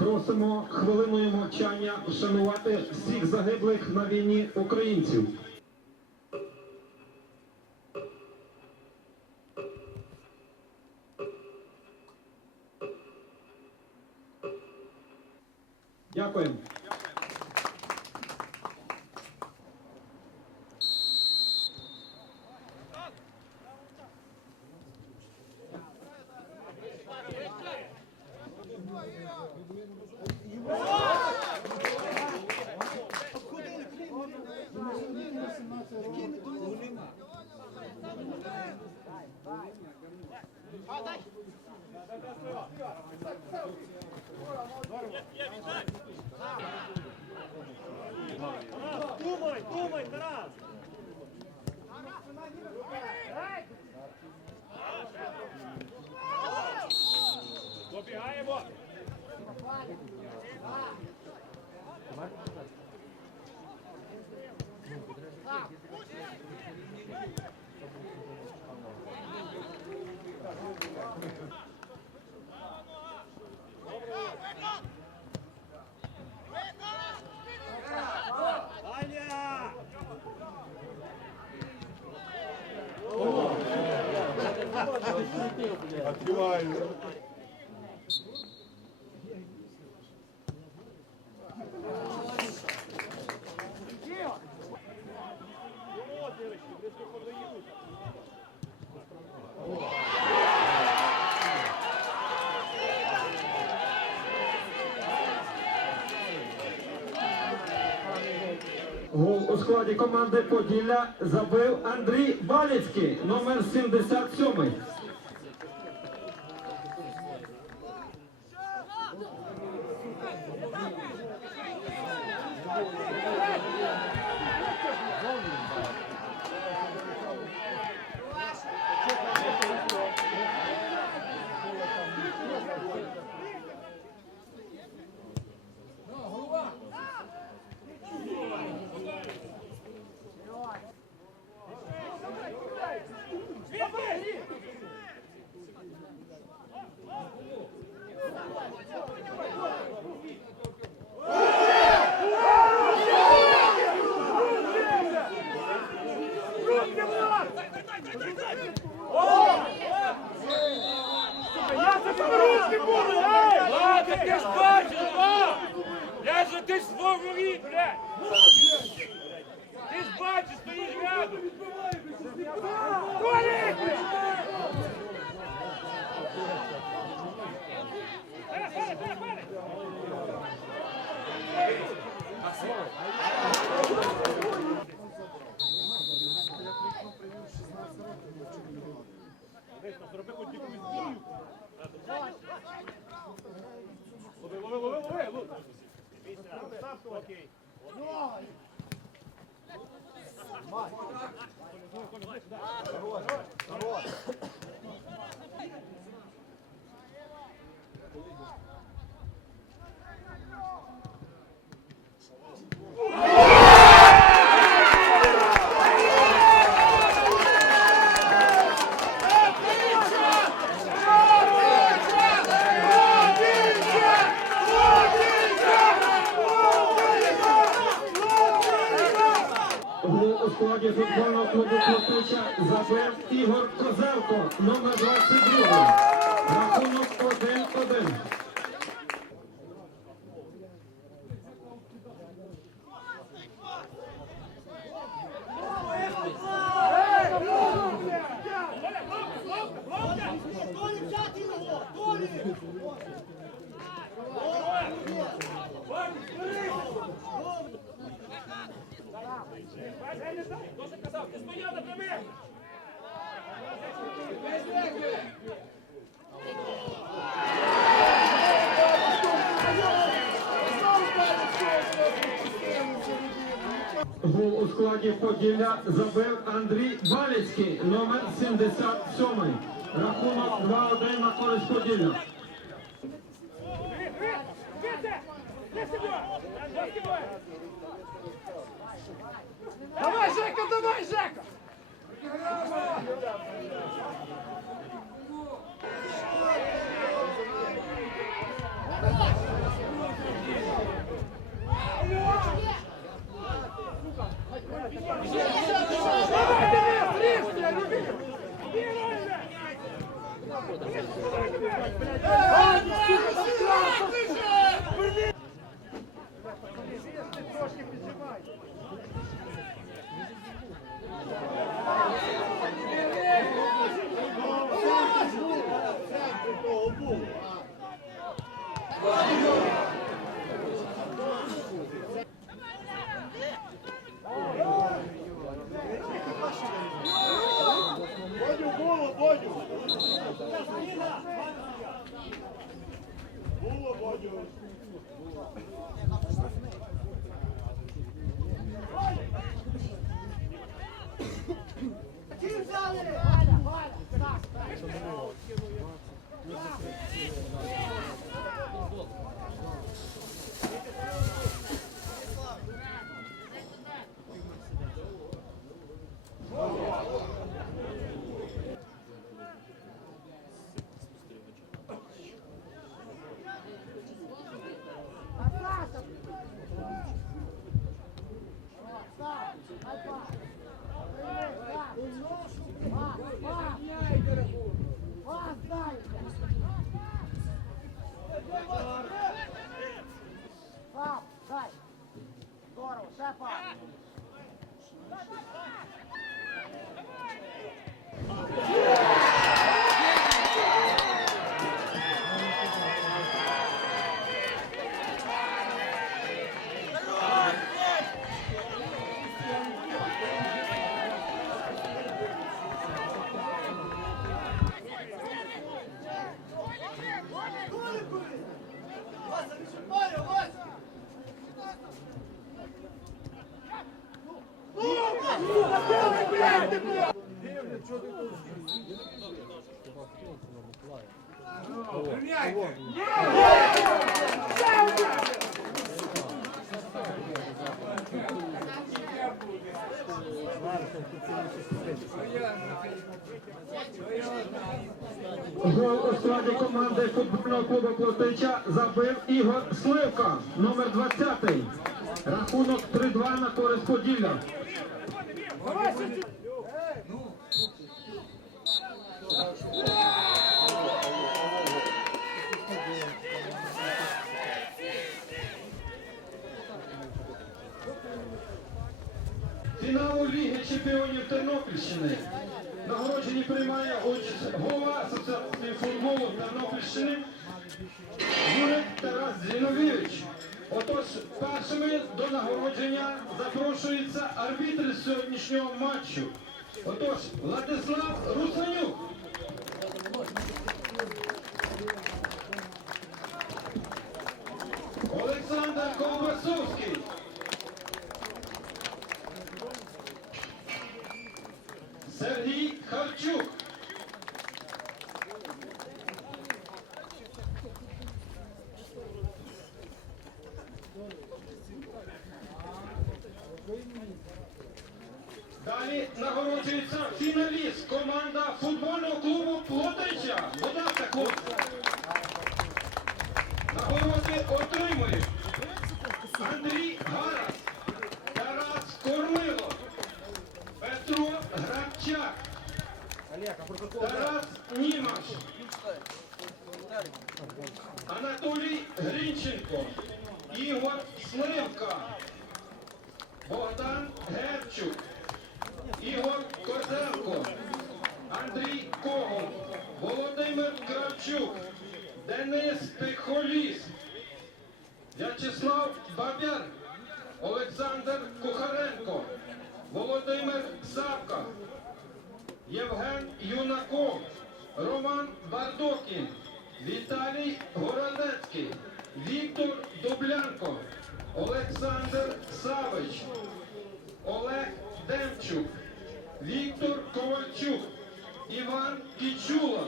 Просимо хвилиною мовчання вшанувати всіх загиблих на війні українців. 好，再见。Гол у складі команди Поділля забив Андрій Баліцький, номер 77. Зроби хоч якусь дію. Лови, лови, лови, лови, лови. Окей. Гол Ігор Козелко, номер 22. Рахунок 1-1. Я не знаю, хто Гол у складі Поділля забив Андрій Баліцький, номер 77. Рахунок 2-1 на користь Поділля. Давай, Гол у складі команди футбольного клубу Плотича забив Ігор Сливка, номер 20. Рахунок 3-2 на користь Поділля. Фіналу Ліги чемпіонів Тернопільщини. Нагороджені приймає голова Асоціації футболу Тернопільщини Юрик Тарас Зіновійович. Отож, першими до нагородження запрошується арбітр сьогоднішнього матчу. Отож, Владислав Русланюк. Олександр Ковбасовський. Сергій Харчук. Далі нагороджується фіналіст команда футбольного клубу Плотича. Будь ласка, хлопці. Нагороди отримують Андрій Гарас, Тарас Кормило, Петро Грабчак, Тарас Німаш, Анатолій Грінченко, Ігор Сливка, Богдан Герчук, Ігор Козенко, Андрій Когон, Володимир Кравчук, Денис Тихоліс, В'ячеслав Бабяр, Олександр Кухаренко, Володимир Савка, Євген Юнаков, Роман Бардокін, Віталій Городецький, Віктор Дублянко, Олександр Савич, Олег Демчук, Віктор Ковальчук, Іван Кічула.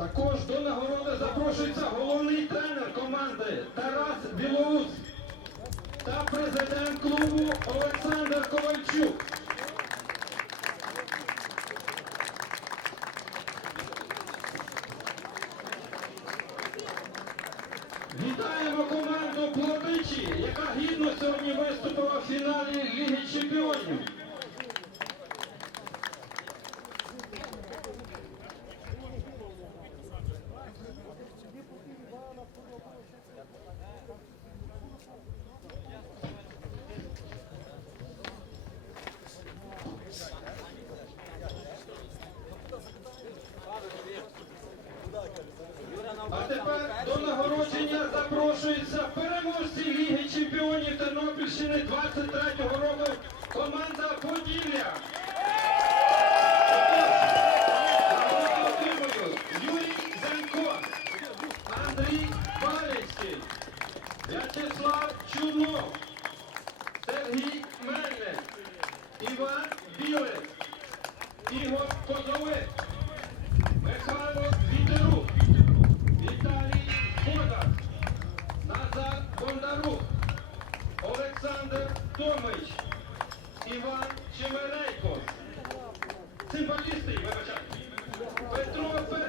Також до нагороди запрошується головний тренер команди Тарас Білоус та президент клубу Олександр Ковальчук. Вітаємо команду Плотичі, яка гідно сьогодні виступила в фіналі Ліги Чемпіонів. А тепер до нагородження запрошується переможці Ліги Чемпіонів Тернопільщини 23-го року команда Поділля. Петро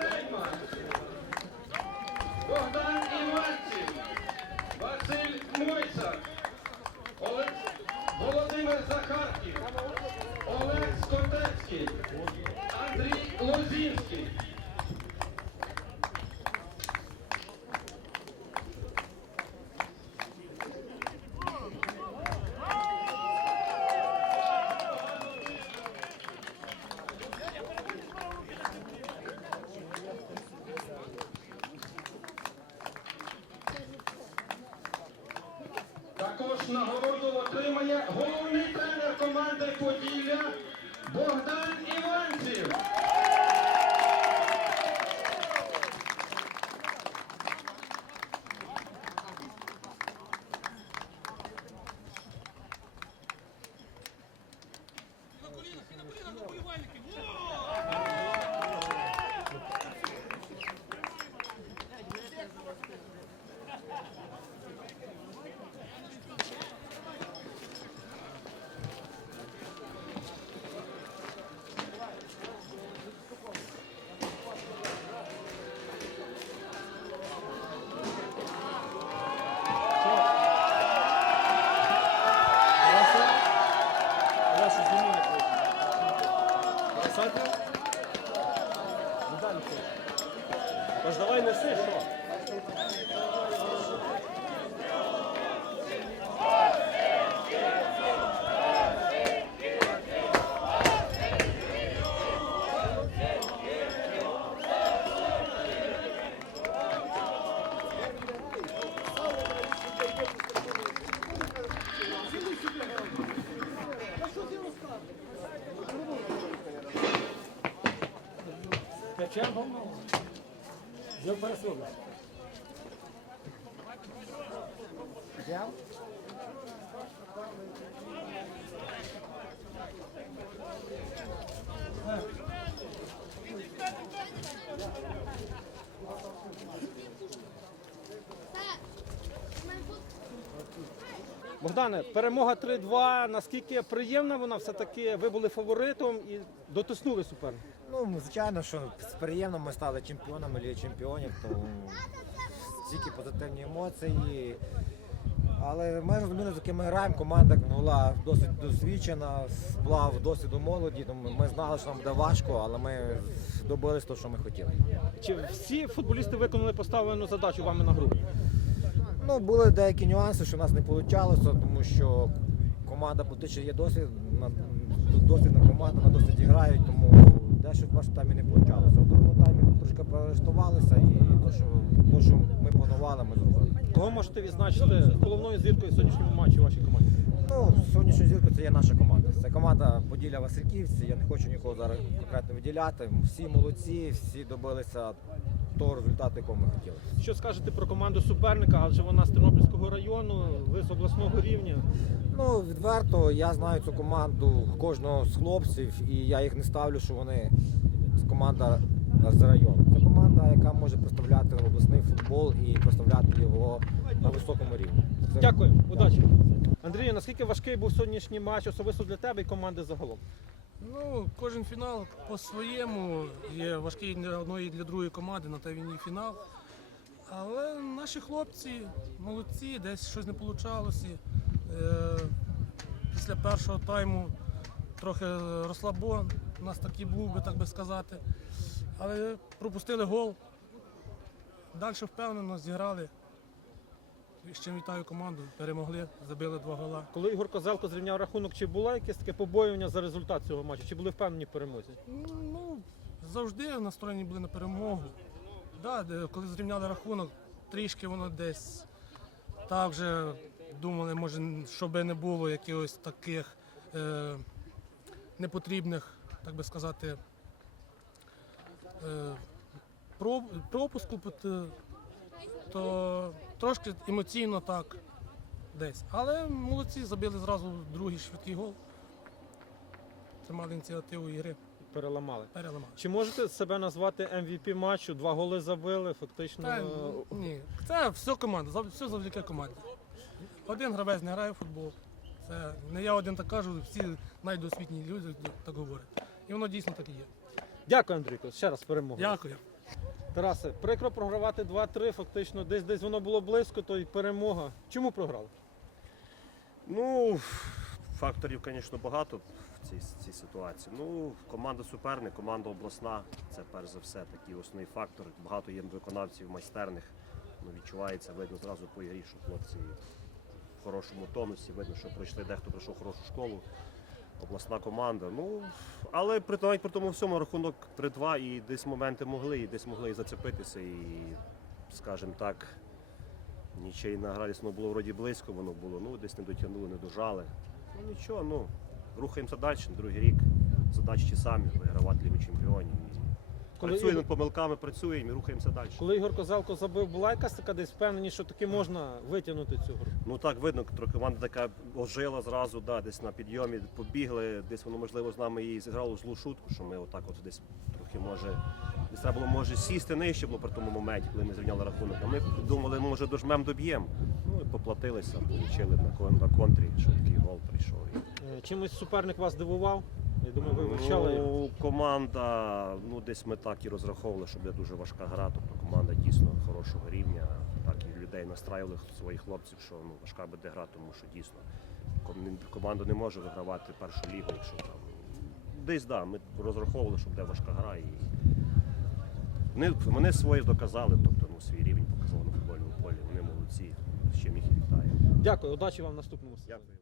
нагороду отримає головний тренер команди Поділля Богдан Іванців. tchau vamos Yok parası olur. Богдане, перемога 3-2. Наскільки приємна вона все-таки ви були фаворитом і дотиснули суперника? Ну, звичайно, що приємно ми стали чемпіонами Ліги чемпіонів, тому стільки позитивні емоції. Але ми розуміли, з яким ми граємо. Команда була досить досвідчена, була в досвіду молоді, тому ми знали, що нам буде важко, але ми добилися того, що ми хотіли. Чи всі футболісти виконали поставлену задачу вами на гру? Ну, були деякі нюанси, що в нас не вийшло, тому що команда фактично є досвід, на- досвідна команда, на досвіді грають, тому дещо в першому таймі не вийшло. В другому таймі трошки перелаштувалися і те, що, то, що ми планували, ми зробили. Кого можете відзначити головною зіркою в сьогоднішньому матчі у вашій команді? Ну, сьогоднішню зірку це є наша команда. Це команда Поділля Васильківці. Я не хочу нікого зараз конкретно виділяти. Всі молодці, всі добилися того результату, якого ми хотіли. Що скажете про команду суперника? Адже вона з Тернопільського району, ви з обласного рівня. Ну, відверто, я знаю цю команду кожного з хлопців, і я їх не ставлю, що вони команда з району. Це команда, яка може представляти обласний футбол і представляти його на високому рівні. Це- Дякую, удачі. Андрію, наскільки важкий був сьогоднішній матч особисто для тебе і команди загалом? Ну, кожен фінал по-своєму є важкий для одної і для другої команди на те він і фінал. Але наші хлопці молодці, десь щось не вийшло. Е, після першого тайму трохи розслабон. У нас такий був би, так би сказати. Але пропустили гол. Далі впевнено зіграли. Ще вітаю команду, перемогли, забили два гола. Коли Ігор Козелко зрівняв рахунок, чи було якесь таке побоювання за результат цього матчу? Чи були впевнені в перемозі? Ну, завжди настроєні були на перемогу. Да, де- коли зрівняли рахунок, трішки воно десь так вже думали, може, щоб не було якихось таких е, непотрібних, так би сказати, е, про- пропуску, пот- то трошки емоційно так десь. Але молодці забили зразу другий швидкий гол. Тримали ініціативу ігри, Переламали. переламали. Чи можете себе назвати MVP матчу? Два голи забили, фактично. Та, е, ні, це все команда, все завдяки команді. Один гравець не грає в футбол. Це не я один так кажу, всі найдосвітні люди так говорять. І воно дійсно так і є. Дякую, Андрійко. Ще раз перемогу. Дякую. Тарасе, прикро програвати 2-3, фактично, десь десь воно було близько, то й перемога. Чому програли? Ну, факторів, звісно, багато в цій, цій ситуації. Ну, команда суперник, команда обласна це перш за все такий основний фактор. Багато є виконавців майстерних. Ну, відчувається, видно зразу по ігрі, що хлопці в хорошому тонусі. Видно, що пройшли дехто пройшов хорошу школу. Обласна команда. Ну, але при, навіть при тому всьому рахунок 3-2 і десь моменти могли, і десь могли і зацепитися. І, скажімо так, нічийна гра воно було вроді близько, воно було, ну десь не дотягнули, не дожали. Ну нічого, ну рухаємося далі, другий рік. Задачі ті самі, вигравати Лігу чемпіонів. Коли Працюємо Ігор- над помилками, працюємо і рухаємося далі. Коли Ігор Козалко забив, була якась така десь впевненість, що таки можна витягнути цю гру. Ну так видно, трохи команда така ожила зразу, да, десь на підйомі побігли, десь воно можливо з нами і зіграло злу шутку, що ми отак от десь трохи може. Десь треба було може сісти нижче було при тому моменті, коли ми зрівняли рахунок. А ми думали, ну, може дожмем доб'ємо. Ну і поплатилися, отримали на, кон- на контрі, що такий гол прийшов. Е, Чимось суперник вас здивував? Я думаю, ви вивчали. Ну, команда, ну десь ми так і розраховували, що буде дуже важка гра. Тобто команда дійсно хорошого рівня. Так і людей настраювали своїх хлопців, що ну важка буде гра, тому що дійсно команда не може вигравати першу лігу, якщо там десь да, ми розраховували, що буде важка гра. І вони, вони своє доказали, тобто ну, свій рівень показали на футбольному полі. Вони молодці, з чим їх вітаю. Дякую, удачі вам в наступному сезоні. Дякую.